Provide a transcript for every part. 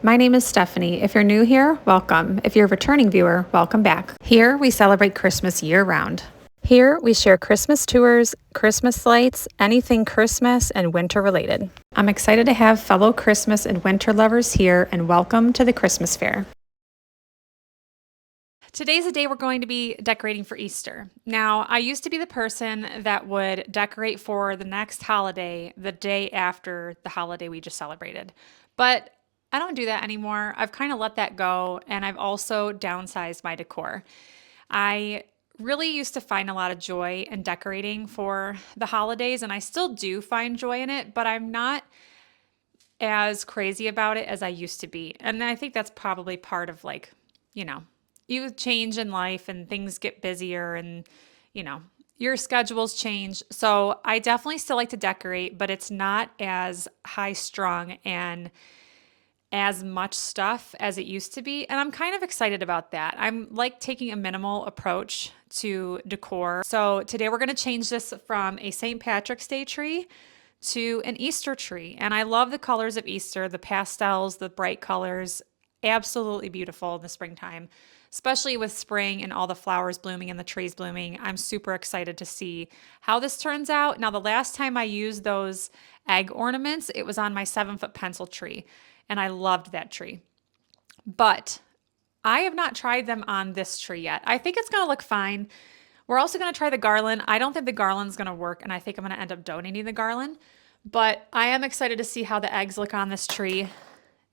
My name is Stephanie. If you're new here, welcome. If you're a returning viewer, welcome back. Here we celebrate Christmas year-round. Here we share Christmas tours, Christmas lights, anything Christmas and winter related. I'm excited to have fellow Christmas and winter lovers here, and welcome to the Christmas Fair. Today's the day we're going to be decorating for Easter. Now, I used to be the person that would decorate for the next holiday the day after the holiday we just celebrated. But I don't do that anymore. I've kind of let that go, and I've also downsized my decor. I really used to find a lot of joy in decorating for the holidays, and I still do find joy in it, but I'm not as crazy about it as I used to be. And I think that's probably part of you know, you change in life and things get busier and, you know, your schedules change. So I definitely still like to decorate, but it's not as high strung and as much stuff as it used to be. And I'm kind of excited about that. I'm like taking a minimal approach to decor. So today we're going to change this from a St. Patrick's Day tree to an Easter tree. And I love the colors of Easter, the pastels, the bright colors, absolutely beautiful in the springtime, especially with spring and all the flowers blooming and the trees blooming. I'm super excited to see how this turns out. Now, the last time I used those egg ornaments, it was on my 7-foot pencil tree, and I loved that tree. But I have not tried them on this tree yet. I think it's going to look fine. We're also going to try the garland. I don't think the garland's going to work, and I think I'm going to end up donating the garland. But I am excited to see how the eggs look on this tree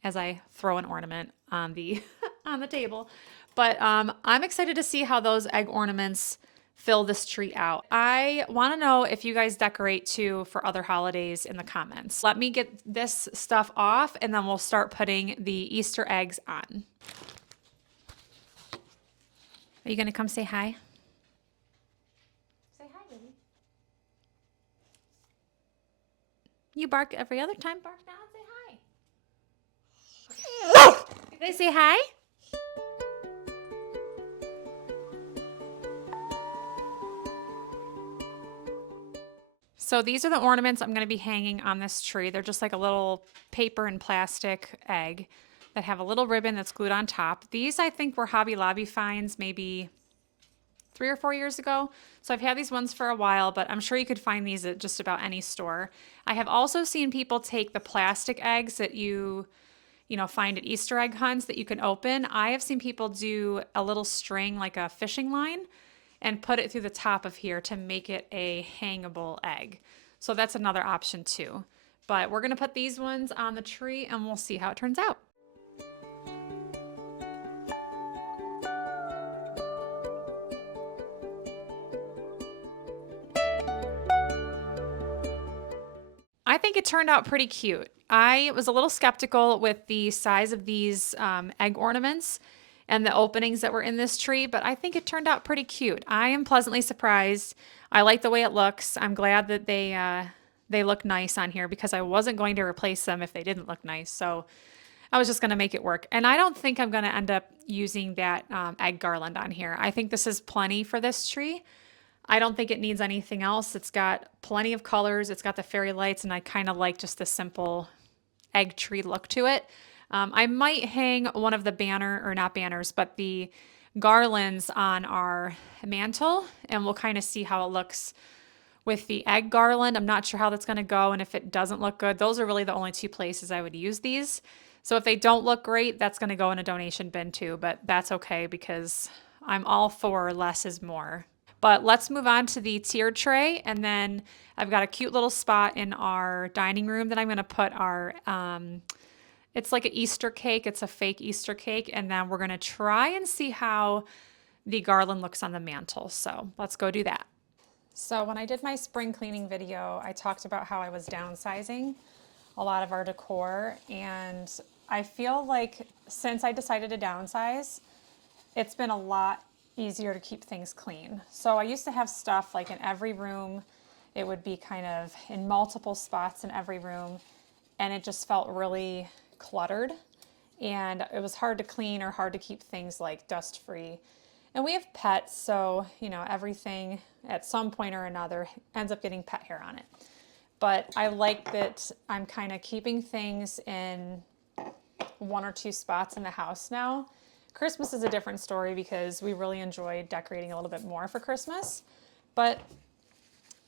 as I throw an ornament on the on the table. But I'm excited to see how those egg ornaments fill this tree out. I want to know if you guys decorate too for other holidays in the comments. Let me get this stuff off, and then we'll start putting the Easter eggs on. Are you going to come say hi? Say hi, baby. You bark every other time. Bark now and say hi. Did they say hi? So these are the ornaments I'm going to be hanging on this tree. They're just like a little paper and plastic egg that have a little ribbon that's glued on top. These I think were Hobby Lobby finds maybe 3 or 4 years ago. So I've had these ones for a while, but I'm sure you could find these at just about any store. I have also seen people take the plastic eggs that you find at Easter egg hunts that you can open. I have seen people do a little string like a fishing line and put it through the top of here to make it a hangable egg. So that's another option too. But we're gonna put these ones on the tree and we'll see how it turns out. I think it turned out pretty cute. I was a little skeptical with the size of these egg ornaments and the openings that were in this tree, but I think it turned out pretty cute. I am pleasantly surprised. I like the way it looks. I'm glad that they look nice on here because I wasn't going to replace them if they didn't look nice. So I was just going to make it work. And I don't think I'm going to end up using that egg garland on here. I think this is plenty for this tree. I don't think it needs anything else. It's got plenty of colors. It's got the fairy lights, and I kind of like just the simple egg tree look to it. I might hang one of the not banners, but the garlands on our mantle, and we'll kind of see how it looks with the egg garland. I'm not sure how that's going to go, and if it doesn't look good, those are really the only 2 places I would use these. So if they don't look great, that's going to go in a donation bin too, but that's okay because I'm all for less is more. But let's move on to the tier tray. And then I've got a cute little spot in our dining room that I'm going to put our, it's like an Easter cake. It's a fake Easter cake. And then we're going to try and see how the garland looks on the mantle. So let's go do that. So when I did my spring cleaning video, I talked about how I was downsizing a lot of our decor. And I feel like since I decided to downsize, it's been a lot easier to keep things clean. So I used to have stuff like in every room. It would be kind of in multiple spots in every room, and it just felt really cluttered, and it was hard to clean or hard to keep things like dust free. And we have pets, so everything at some point or another ends up getting pet hair on it. But I like that I'm kind of keeping things in one or two spots in the house now. Christmas is a different story because we really enjoy decorating a little bit more for Christmas. But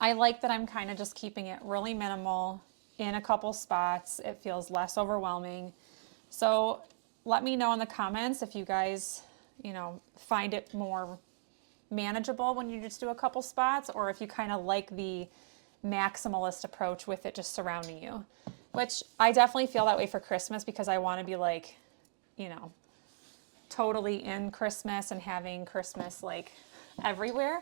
I like that I'm kind of just keeping it really minimal in a couple spots. It feels less overwhelming. So let me know in the comments if you guys, find it more manageable when you just do a couple spots, or if you kind of like the maximalist approach with it just surrounding you, which I definitely feel that way for Christmas because I want to be like, totally in Christmas and having Christmas like everywhere.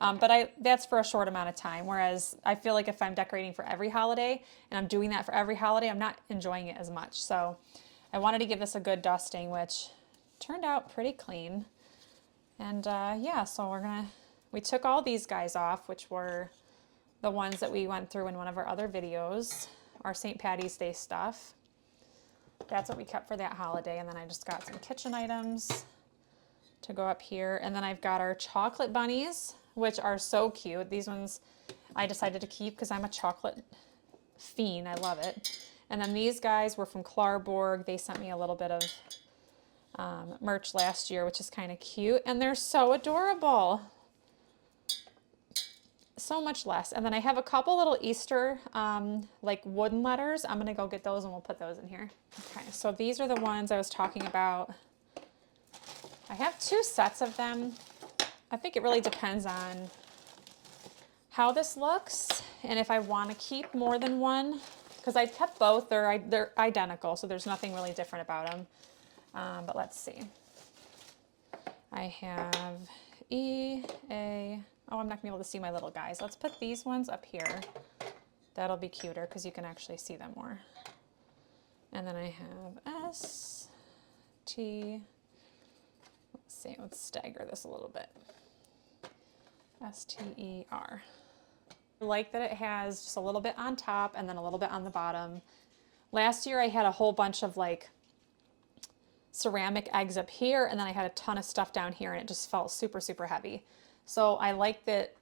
But that's for a short amount of time. Whereas I feel like if I'm decorating for every holiday and I'm doing that for every holiday, I'm not enjoying it as much. So I wanted to give this a good dusting, which turned out pretty clean. And yeah, so we took all these guys off, which were the ones that we went through in one of our other videos, our St. Patty's Day stuff. That's what we kept for that holiday. And then I just got some kitchen items to go up here. And then I've got our chocolate bunnies, which are so cute. These ones I decided to keep because I'm a chocolate fiend. I love it. And then these guys were from Klarborg. They sent me a little bit of merch last year, which is kind of cute. And they're so adorable. So much less. And then I have a couple little Easter like wooden letters. I'm gonna go get those and we'll put those in here. Okay, so these are the ones I was talking about. I have two sets of them. I think it really depends on how this looks and if I want to keep more than one, because I kept both. They're identical, so there's nothing really different about them. But let's see. I have E, A. Oh, I'm not gonna be able to see my little guys. Let's put these ones up here. That'll be cuter because you can actually see them more. And then I have S, T. Let's see, let's stagger this a little bit. S-T-E-R. I like that it has just a little bit on top and then a little bit on the bottom. Last year I had a whole bunch of like ceramic eggs up here, and then I had a ton of stuff down here, and it just felt super, super heavy. So I like that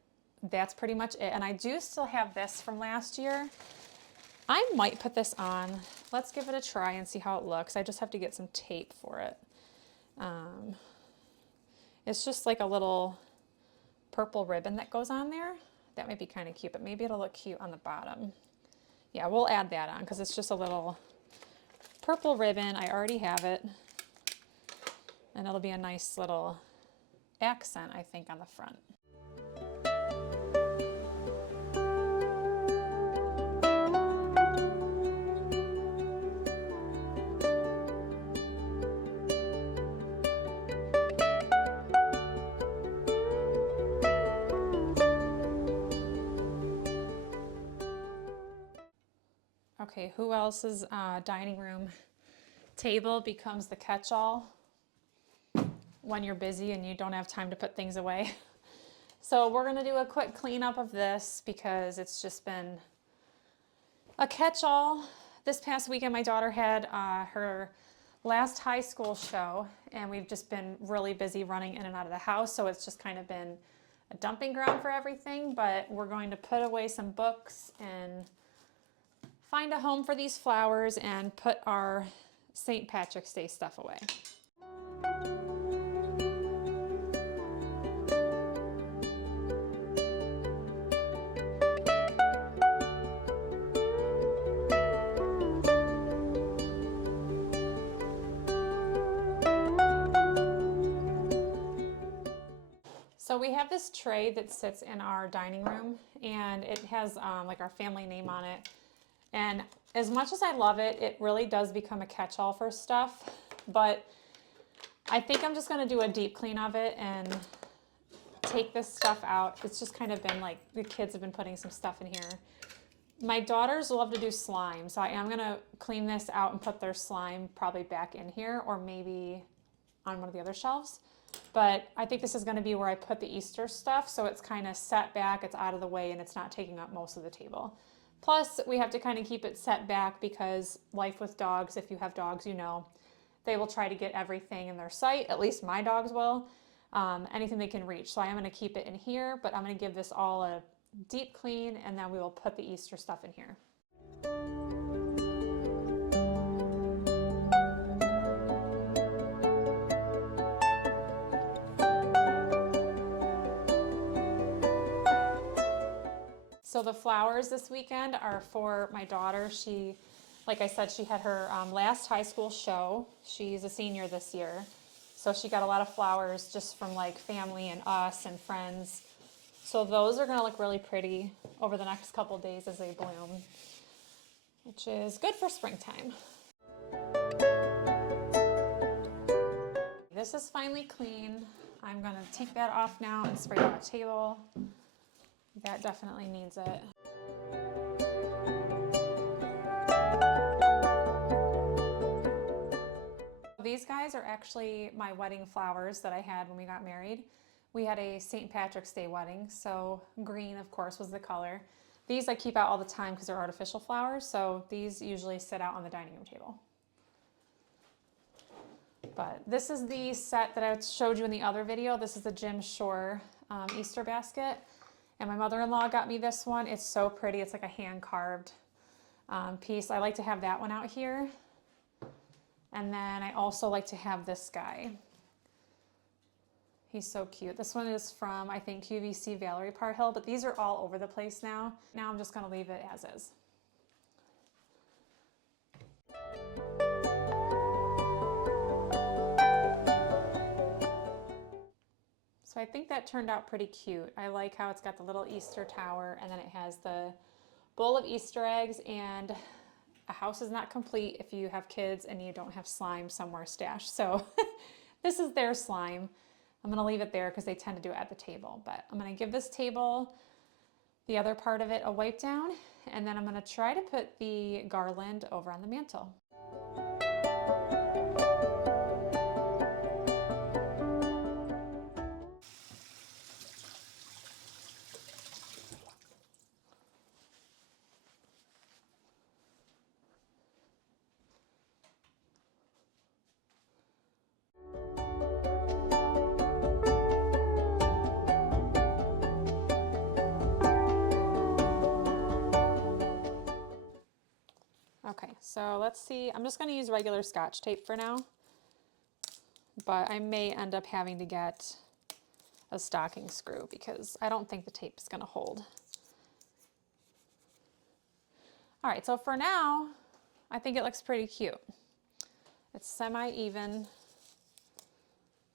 that's pretty much it. And I do still have this from last year. I might put this on. Let's give it a try and see how it looks. I just have to get some tape for it. It's just like a little purple ribbon that goes on there. That might be kind of cute, but maybe it'll look cute on the bottom. Yeah, we'll add that on because it's just a little purple ribbon. I already have it. And it'll be a nice little accent, I think, on the front. Okay, who else's dining room table becomes the catch-all when you're busy and you don't have time to put things away? So we're gonna do a quick cleanup of this because it's just been a catch-all. This past weekend, my daughter had her last high school show, and we've just been really busy running in and out of the house, so it's just kind of been a dumping ground for everything. But we're going to put away some books and find a home for these flowers and put our St. Patrick's Day stuff away. So we have this tray that sits in our dining room, and it has like our family name on it. And as much as I love it, it really does become a catch-all for stuff. But I think I'm just gonna do a deep clean of it and take this stuff out. It's just kind of been like, the kids have been putting some stuff in here. My daughters love to do slime, so I am gonna clean this out and put their slime probably back in here, or maybe on one of the other shelves. But I think this is gonna be where I put the Easter stuff, so it's kind of set back, it's out of the way, and it's not taking up most of the table. Plus, we have to kind of keep it set back because life with dogs, if you have dogs, you know, they will try to get everything in their sight. At least my dogs will. Anything they can reach. So I am going to keep it in here, but I'm going to give this all a deep clean, and then we will put the Easter stuff in here. So the flowers this weekend are for my daughter. She, like I said, she had her last high school show. She's a senior this year. So she got a lot of flowers just from like family and us and friends. So those are gonna look really pretty over the next couple days as they bloom, which is good for springtime. This is finally clean. I'm gonna take that off now and spray it on the table. That definitely needs it. These guys are actually my wedding flowers that I had when we got married. We had a St. Patrick's Day wedding, so green, of course, was the color. These I keep out all the time because they're artificial flowers, so these usually sit out on the dining room table. But this is the set that I showed you in the other video. This is the Jim Shore Easter basket. And my mother-in-law got me this one. It's so pretty. It's like a hand-carved piece. I like to have that one out here. And then I also like to have this guy. He's so cute. This one is from, I think, QVC Valerie Parhill, but these are all over the place now. Now I'm just gonna leave it as is. So I think that turned out pretty cute. I like how it's got the little Easter tower and then it has the bowl of Easter eggs, and a house is not complete if you have kids and you don't have slime somewhere stashed. So this is their slime. I'm gonna leave it there because they tend to do it at the table, but I'm gonna give this table, the other part of it, a wipe down, and then I'm gonna try to put the garland over on the mantle. Okay, so let's see. I'm just going to use regular Scotch tape for now, but I may end up having to get a stocking screw because I don't think the tape is going to hold. All right, so for now, I think it looks pretty cute. It's semi-even.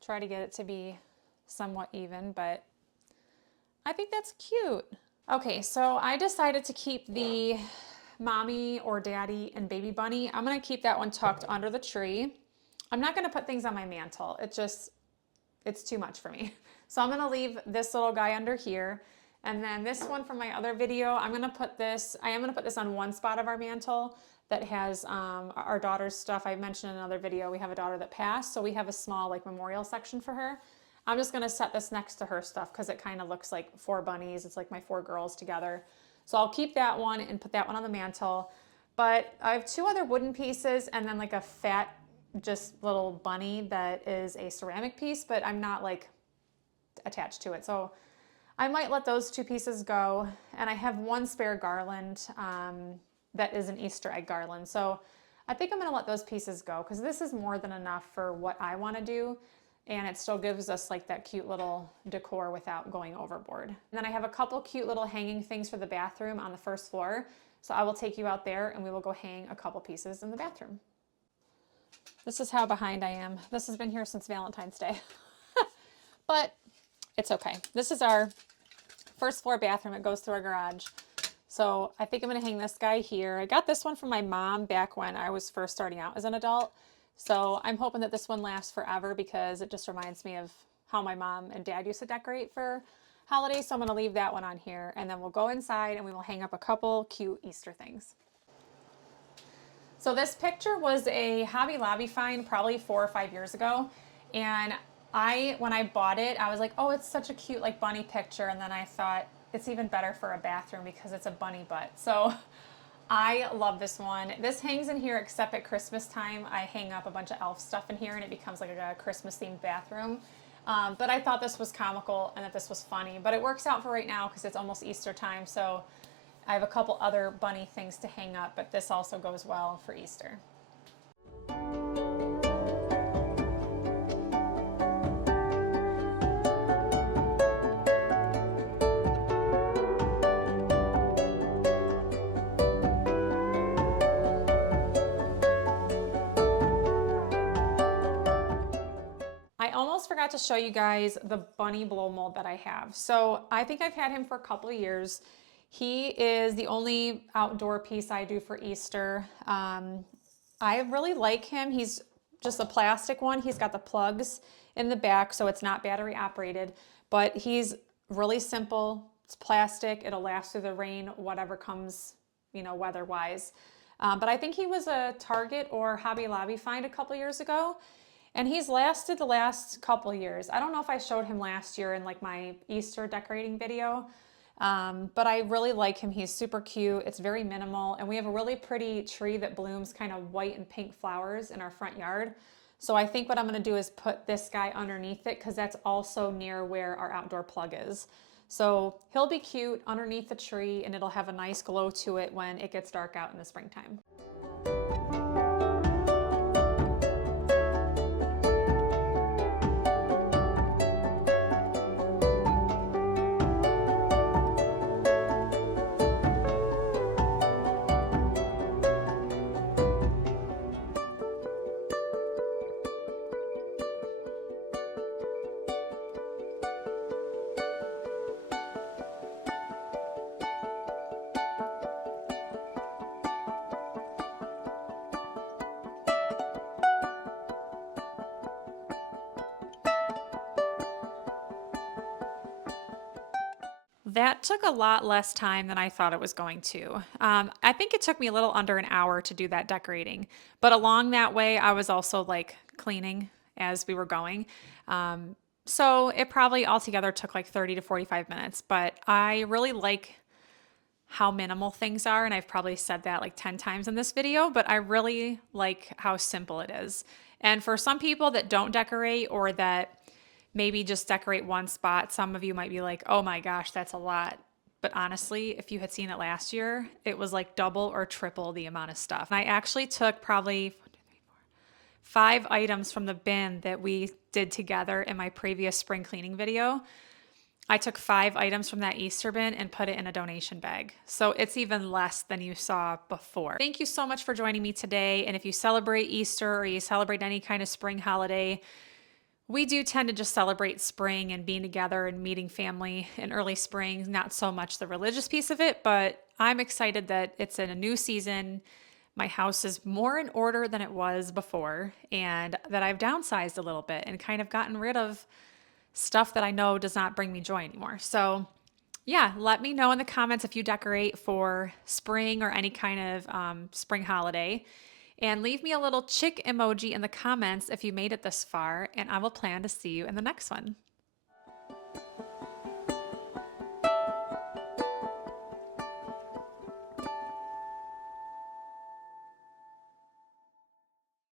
Try to get it to be somewhat even, but I think that's cute. Okay, so I decided to keep the mommy or daddy and baby bunny. I'm gonna keep that one tucked under the tree. I'm not gonna put things on my mantle. It's too much for me. So I'm gonna leave this little guy under here. And then this one from my other video, I am gonna put this on one spot of our mantle that has our daughter's stuff. I mentioned in another video, we have a daughter that passed, so we have a small like memorial section for her. I'm just gonna set this next to her stuff because it kind of looks like 4 bunnies. It's like my 4 girls together. So I'll keep that one and put that one on the mantle. But I have 2 other wooden pieces and then like a fat, just little bunny that is a ceramic piece, but I'm not like attached to it. So I might let those 2 pieces go. And I have 1 spare garland that is an Easter egg garland. So I think I'm gonna let those pieces go because this is more than enough for what I wanna do. And it still gives us like that cute little decor without going overboard. And then I have a couple cute little hanging things for the bathroom on the first floor. So I will take you out there and we will go hang a couple pieces in the bathroom. This is how behind I am. This has been here since Valentine's Day. But it's okay. This is our first floor bathroom. It goes through our garage. So I think I'm gonna hang this guy here. I got this one from my mom back when I was first starting out as an adult. So I'm hoping that this one lasts forever because it just reminds me of how my mom and dad used to decorate for holidays. So I'm gonna leave that one on here and then we'll go inside and we will hang up a couple cute Easter things. So this picture was a Hobby Lobby find probably 4 or 5 years ago. And when I bought it, I was like, oh, it's such a cute like bunny picture. And then I thought it's even better for a bathroom because it's a bunny butt. So I love this one. This hangs in here except at Christmas time. I hang up a bunch of elf stuff in here and it becomes like a Christmas themed bathroom. But I thought this was comical and that this was funny, but it works out for right now because it's almost Easter time. So I have a couple other bunny things to hang up, but this also goes well for Easter. forgot to show you guys the bunny blow mold that I have. So I think I've had him for a couple of years. He is the only outdoor piece I do for Easter. I really like him. He's just a plastic one. He's got the plugs in the back, so it's not battery operated, but he's really simple. It's plastic. It'll last through the rain, whatever comes, weather-wise. But I think he was a Target or Hobby Lobby find a couple years ago. And he's lasted the last couple years. I don't know if I showed him last year in like my Easter decorating video, but I really like him. He's super cute. It's very minimal. And we have a really pretty tree that blooms kind of white and pink flowers in our front yard. So I think what I'm gonna do is put this guy underneath it because that's also near where our outdoor plug is. So he'll be cute underneath the tree and it'll have a nice glow to it when it gets dark out in the springtime. That took a lot less time than I thought it was going to. I think it took me a little under an hour to do that decorating, but along that way, I was also like cleaning as we were going. So it probably altogether took like 30 to 45 minutes, but I really like how minimal things are. And I've probably said that like 10 times in this video, but I really like how simple it is. And for some people that don't decorate or that maybe just decorate one spot, some of you might be like, oh my gosh, that's a lot. But honestly, if you had seen it last year, it was like double or triple the amount of stuff. And I actually took probably 5 items from the bin that we did together in my previous spring cleaning video. I took 5 items from that Easter bin and put it in a donation bag. So it's even less than you saw before. Thank you so much for joining me today. And if you celebrate Easter or you celebrate any kind of spring holiday, we do tend to just celebrate spring and being together and meeting family in early spring, not so much the religious piece of it, but I'm excited that it's in a new season. My house is more in order than it was before, and that I've downsized a little bit and kind of gotten rid of stuff that I know does not bring me joy anymore. So yeah, let me know in the comments if you decorate for spring or any kind of spring holiday. And leave me a little chick emoji in the comments if you made it this far, and I will plan to see you in the next one.